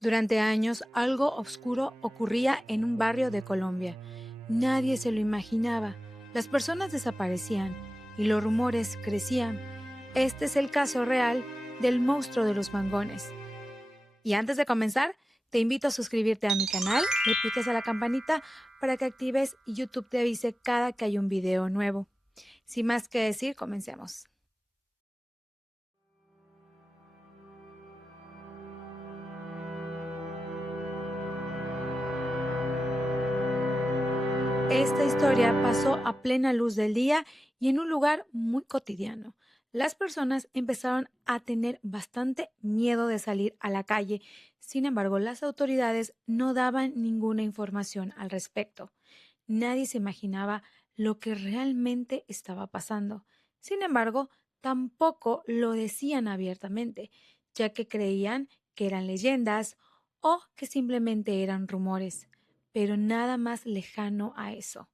Durante años, algo oscuro ocurría en un barrio de Colombia. Nadie se lo imaginaba. Las personas desaparecían y los rumores crecían. Este es el caso real del monstruo de los mangones. Y antes de comenzar, te invito a suscribirte a mi canal, le piques a la campanita para que actives y YouTube te avise cada que hay un video nuevo. Sin más que decir, comencemos. Esta historia pasó a plena luz del día y en un lugar muy cotidiano. Las personas empezaron a tener bastante miedo de salir a la calle. Sin embargo, las autoridades no daban ninguna información al respecto. Nadie se imaginaba lo que realmente estaba pasando. Sin embargo, tampoco lo decían abiertamente, ya que creían que eran leyendas o que simplemente eran rumores, pero nada más lejano a eso.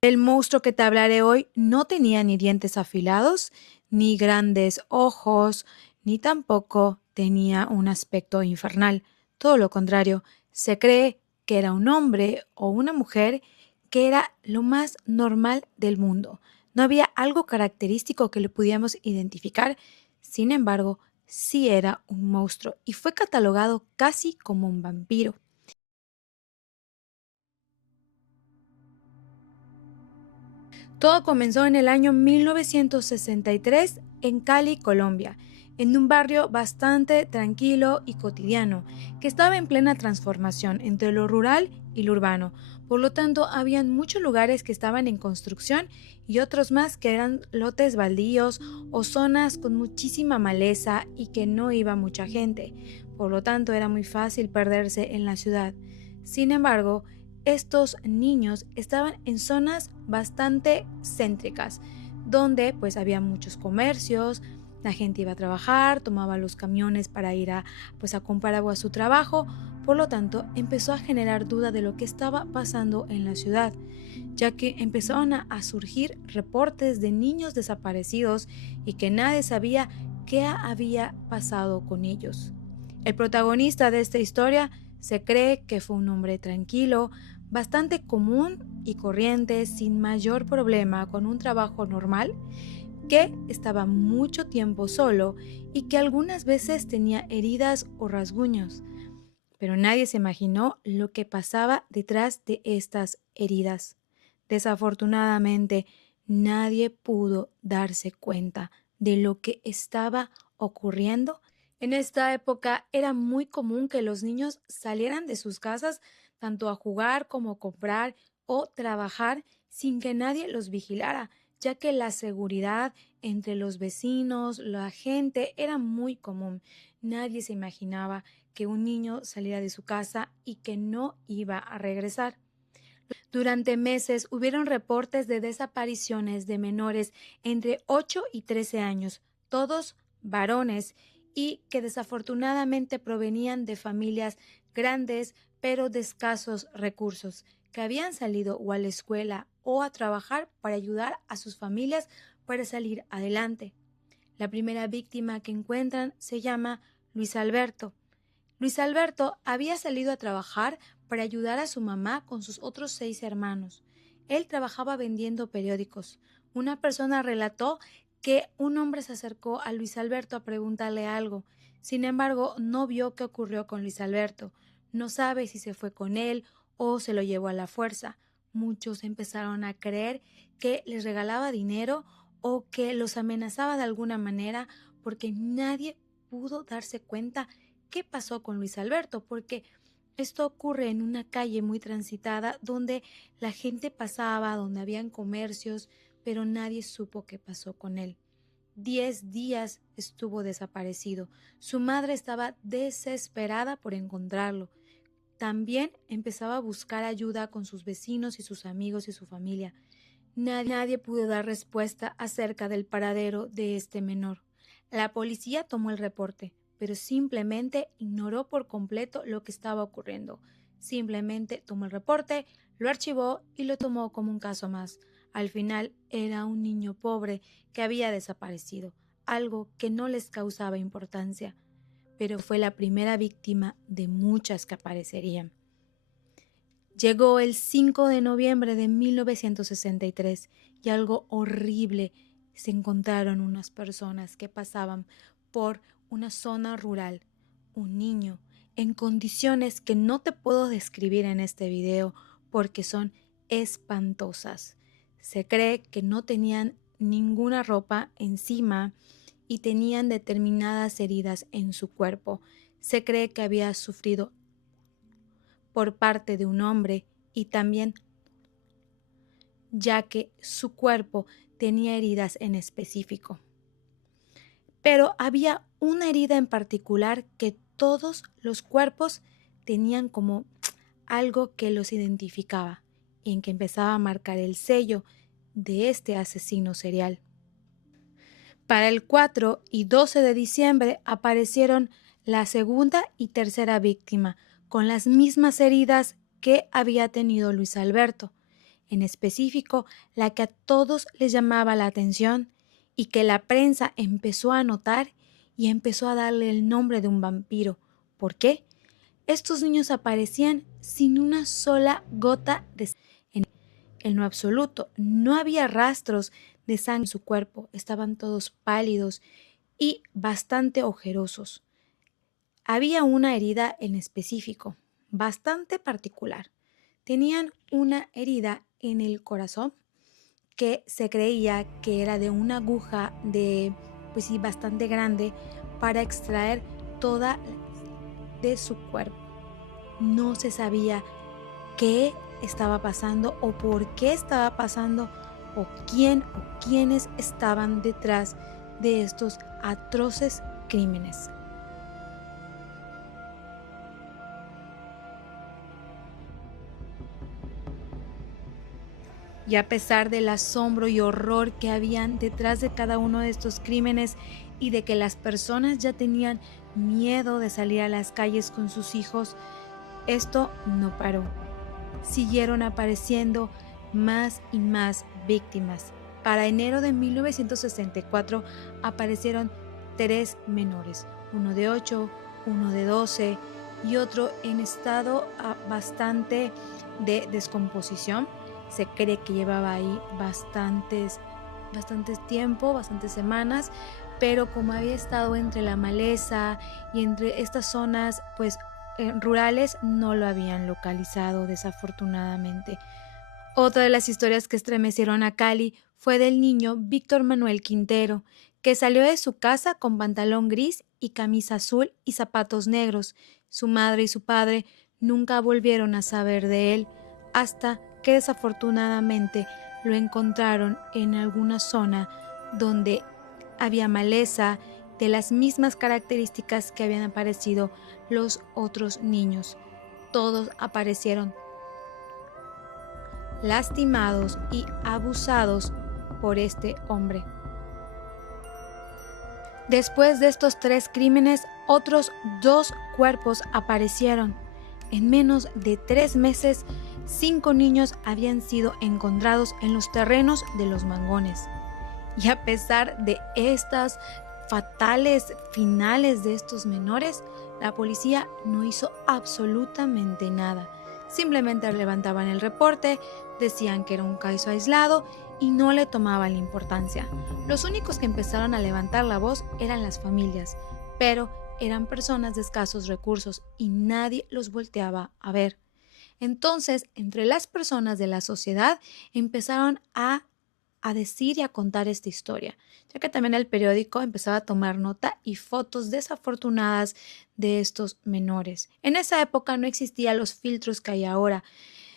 El monstruo que te hablaré hoy no tenía ni dientes afilados, ni grandes ojos, ni tampoco tenía un aspecto infernal. Todo lo contrario, se cree que era un hombre o una mujer que era lo más normal del mundo. No había algo característico que le pudiéramos identificar. Sin embargo, sí era un monstruo y fue catalogado casi como un vampiro. Todo comenzó en el año 1963 en Cali, Colombia, en un barrio bastante tranquilo y cotidiano, que estaba en plena transformación entre lo rural y lo urbano. Por lo tanto, habían muchos lugares que estaban en construcción y otros más que eran lotes baldíos o zonas con muchísima maleza y que no iba mucha gente. Por lo tanto, era muy fácil perderse en la ciudad. Sin embargo, estos niños estaban en zonas bastante céntricas, donde pues había muchos comercios, la gente iba a trabajar, tomaba los camiones para ir a comprar agua a su trabajo. Por lo tanto, empezó a generar duda de lo que estaba pasando en la ciudad, ya que empezaron a surgir reportes de niños desaparecidos y que nadie sabía qué había pasado con ellos. El protagonista de esta historia se cree que fue un hombre tranquilo, bastante común y corriente, sin mayor problema, con un trabajo normal, que estaba mucho tiempo solo y que algunas veces tenía heridas o rasguños. Pero nadie se imaginó lo que pasaba detrás de estas heridas. Desafortunadamente, nadie pudo darse cuenta de lo que estaba ocurriendo. En esta época era muy común que los niños salieran de sus casas tanto a jugar como a comprar o trabajar sin que nadie los vigilara, ya que la seguridad entre los vecinos, la gente, era muy común. Nadie se imaginaba que un niño saliera de su casa y que no iba a regresar. Durante meses hubieron reportes de desapariciones de menores entre 8 y 13 años, todos varones, y que desafortunadamente provenían de familias grandes pero de escasos recursos, que habían salido o a la escuela o a trabajar para ayudar a sus familias para salir adelante. La primera víctima que encuentran se llama Luis Alberto. Luis Alberto había salido a trabajar para ayudar a su mamá con sus otros 6 hermanos. Él trabajaba vendiendo periódicos. Una persona relató que un hombre se acercó a Luis Alberto a preguntarle algo. Sin embargo, no vio qué ocurrió con Luis Alberto. No sabe si se fue con él o se lo llevó a la fuerza. Muchos empezaron a creer que les regalaba dinero o que los amenazaba de alguna manera porque nadie pudo darse cuenta qué pasó con Luis Alberto, porque esto ocurre en una calle muy transitada donde la gente pasaba, donde habían comercios, pero nadie supo qué pasó con él. 10 días estuvo desaparecido. Su madre estaba desesperada por encontrarlo. También empezaba a buscar ayuda con sus vecinos y sus amigos y su familia. Nadie pudo dar respuesta acerca del paradero de este menor. La policía tomó el reporte, pero simplemente ignoró por completo lo que estaba ocurriendo. Simplemente tomó el reporte, lo archivó y lo tomó como un caso más. Al final era un niño pobre que había desaparecido, algo que no les causaba importancia. pero fue la primera víctima de muchas que aparecerían. Llegó el 5 de noviembre de 1963 y algo horrible. Se encontraron unas personas que pasaban por una zona rural, un niño, en condiciones que no te puedo describir en este video porque son espantosas. Se cree que no tenían ninguna ropa encima y tenían determinadas heridas en su cuerpo. Se cree que había sufrido por parte de un hombre y también ya que su cuerpo tenía heridas en específico. Pero había una herida en particular que todos los cuerpos tenían como algo que los identificaba y en que empezaba a marcar el sello de este asesino serial. Para el 4 y 12 de diciembre aparecieron la segunda y tercera víctima, con las mismas heridas que había tenido Luis Alberto, en específico la que a todos les llamaba la atención y que la prensa empezó a notar y empezó a darle el nombre de un vampiro. ¿Por qué? Estos niños aparecían sin una sola gota de sangre. En lo absoluto, no había rastros de sangre en su cuerpo, estaban todos pálidos y bastante ojerosos. Había una herida en específico, bastante particular. Tenían una herida en el corazón que se creía que era de una aguja bastante grande para extraer toda de su cuerpo. No se sabía qué estaba pasando o por qué estaba pasando o quién o quiénes estaban detrás de estos atroces crímenes. Y a pesar del asombro y horror que habían detrás de cada uno de estos crímenes y de que las personas ya tenían miedo de salir a las calles con sus hijos, esto no paró. Siguieron apareciendo más y más víctimas. Para enero de 1964 aparecieron 3 menores, uno de 8, uno de 12 y otro en estado bastante de descomposición. Se cree que llevaba ahí bastantes tiempo, bastantes semanas, pero como había estado entre la maleza y entre estas zonas rurales, no lo habían localizado desafortunadamente. Otra de las historias que estremecieron a Cali fue del niño Víctor Manuel Quintero, que salió de su casa con pantalón gris y camisa azul y zapatos negros. Su madre y su padre nunca volvieron a saber de él hasta que desafortunadamente lo encontraron en alguna zona donde había maleza de las mismas características que habían aparecido los otros niños. Todos aparecieron lastimados y abusados por este hombre. Después de estos 3 crímenes, otros 2 cuerpos aparecieron. En menos de 3 meses, 5 niños habían sido encontrados en los terrenos de los Mangones. Y a pesar de estas fatales finales de estos menores, la policía no hizo absolutamente nada. Simplemente levantaban el reporte, decían que era un caso aislado y no le tomaban la importancia. Los únicos que empezaron a levantar la voz eran las familias, pero eran personas de escasos recursos y nadie los volteaba a ver. Entonces, entre las personas de la sociedad empezaron a decir y a contar esta historia, ya que también el periódico empezaba a tomar nota y fotos desafortunadas de estos menores. En esa época no existían los filtros que hay ahora.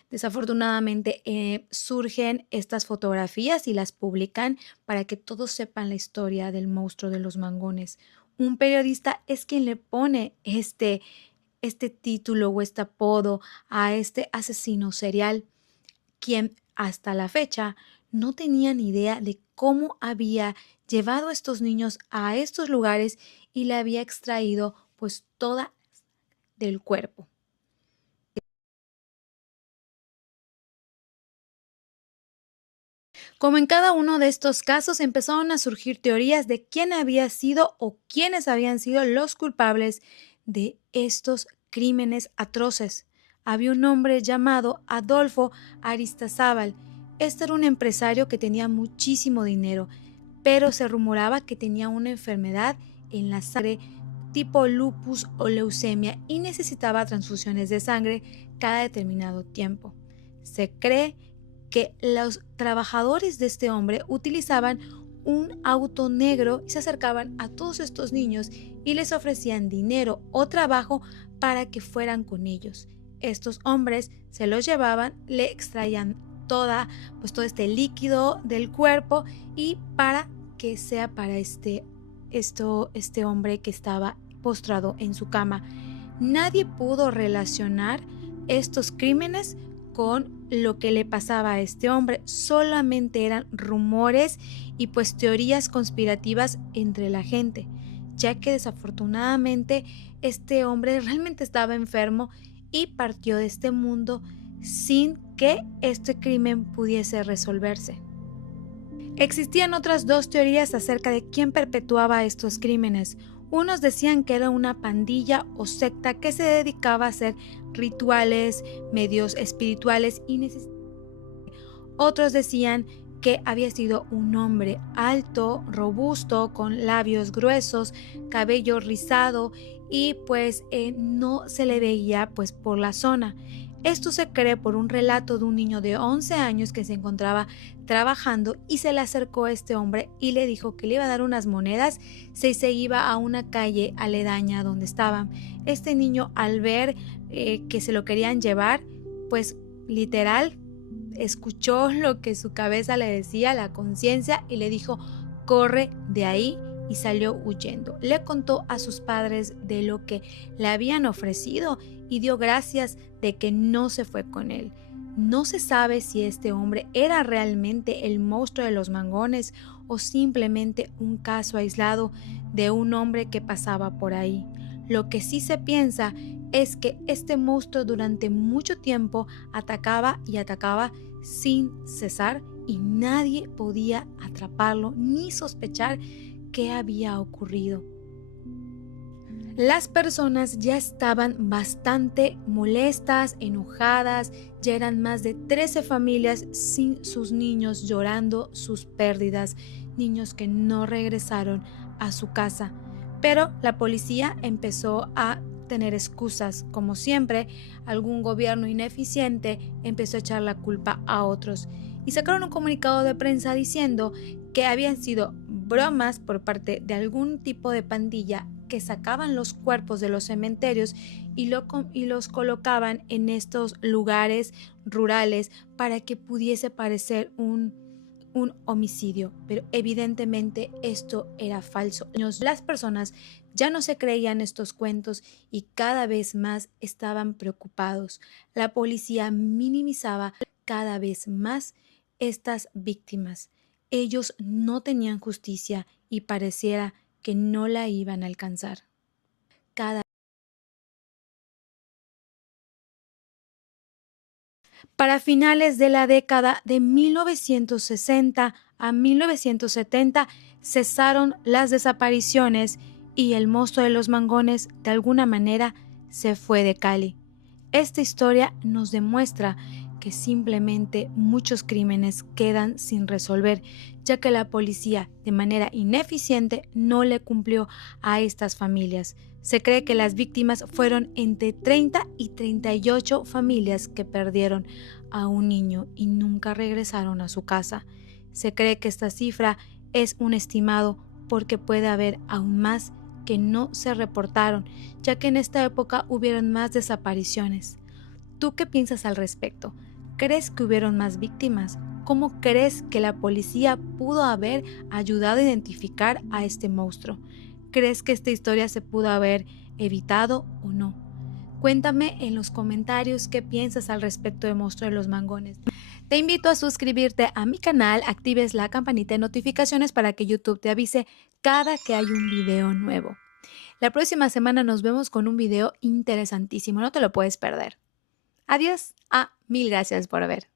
Desafortunadamente surgen estas fotografías y las publican para que todos sepan la historia del monstruo de los Mangones. Un periodista es quien le pone este título o este apodo a este asesino serial, quien hasta la fecha no tenía ni idea de cómo había llevado a estos niños a estos lugares y le había extraído toda del cuerpo. Como en cada uno de estos casos, empezaron a surgir teorías de quién había sido o quiénes habían sido los culpables de estos crímenes atroces. Había un hombre llamado Adolfo Aristazábal. Este era un empresario que tenía muchísimo dinero, pero se rumoraba que tenía una enfermedad en la sangre tipo lupus o leucemia y necesitaba transfusiones de sangre cada determinado tiempo. Se cree que los trabajadores de este hombre utilizaban un auto negro y se acercaban a todos estos niños y les ofrecían dinero o trabajo para que fueran con ellos. Estos hombres se los llevaban, le extraían todo este líquido del cuerpo y para que sea para este hombre que estaba postrado en su cama. Nadie pudo relacionar estos crímenes con lo que le pasaba a este hombre, solamente eran rumores y pues teorías conspirativas entre la gente, ya que desafortunadamente este hombre realmente estaba enfermo y partió de este mundo sin que este crimen pudiese resolverse. Existían otras dos teorías acerca de quién perpetuaba estos crímenes. Unos decían que era una pandilla o secta que se dedicaba a hacer rituales, medios espirituales y otros decían que había sido un hombre alto, robusto, con labios gruesos, cabello rizado y pues no se le veía pues por la zona. Esto se cree por un relato de un niño de 11 años que se encontraba trabajando y se le acercó a este hombre y le dijo que le iba a dar unas monedas si se iba a una calle aledaña donde estaban. Este niño, al ver que se lo querían llevar, pues literal escuchó lo que su cabeza le decía, la conciencia, y le dijo: corre de ahí, y salió huyendo. Le contó a sus padres de lo que le habían ofrecido y dio gracias de que no se fue con él. No se sabe si este hombre era realmente el monstruo de los mangones o simplemente un caso aislado de un hombre que pasaba por ahí. Lo que sí se piensa es que este monstruo durante mucho tiempo atacaba y atacaba sin cesar y nadie podía atraparlo ni sospechar qué había ocurrido. Las personas ya estaban bastante molestas, enojadas, ya eran más de 13 familias sin sus niños llorando sus pérdidas, niños que no regresaron a su casa. Pero la policía empezó a tener excusas, como siempre, algún gobierno ineficiente empezó a echar la culpa a otros y sacaron un comunicado de prensa diciendo que habían sido bromas por parte de algún tipo de pandilla que sacaban los cuerpos de los cementerios y los colocaban en estos lugares rurales para que pudiese parecer un homicidio, pero evidentemente esto era falso. Las personas ya no se creían estos cuentos y cada vez más estaban preocupados. La policía minimizaba cada vez más estas víctimas. Ellos no tenían justicia y pareciera que no la iban a alcanzar. Para finales de la década de 1960 a 1970 cesaron las desapariciones y el monstruo de los mangones de alguna manera se fue de Cali. Esta historia nos demuestra que simplemente muchos crímenes quedan sin resolver, ya que la policía de manera ineficiente no le cumplió a estas familias. Se cree que las víctimas fueron entre 30 y 38 familias que perdieron a un niño y nunca regresaron a su casa. Se cree que esta cifra es un estimado porque puede haber aún más que no se reportaron, ya que en esta época hubieron más desapariciones. ¿Tú qué piensas al respecto? ¿Crees que hubieron más víctimas? ¿Cómo crees que la policía pudo haber ayudado a identificar a este monstruo? ¿Crees que esta historia se pudo haber evitado o no? Cuéntame en los comentarios qué piensas al respecto de Monstruo de los Mangones. Te invito a suscribirte a mi canal, actives la campanita de notificaciones para que YouTube te avise cada que hay un video nuevo. La próxima semana nos vemos con un video interesantísimo, no te lo puedes perder. Adiós. Mil gracias por ver.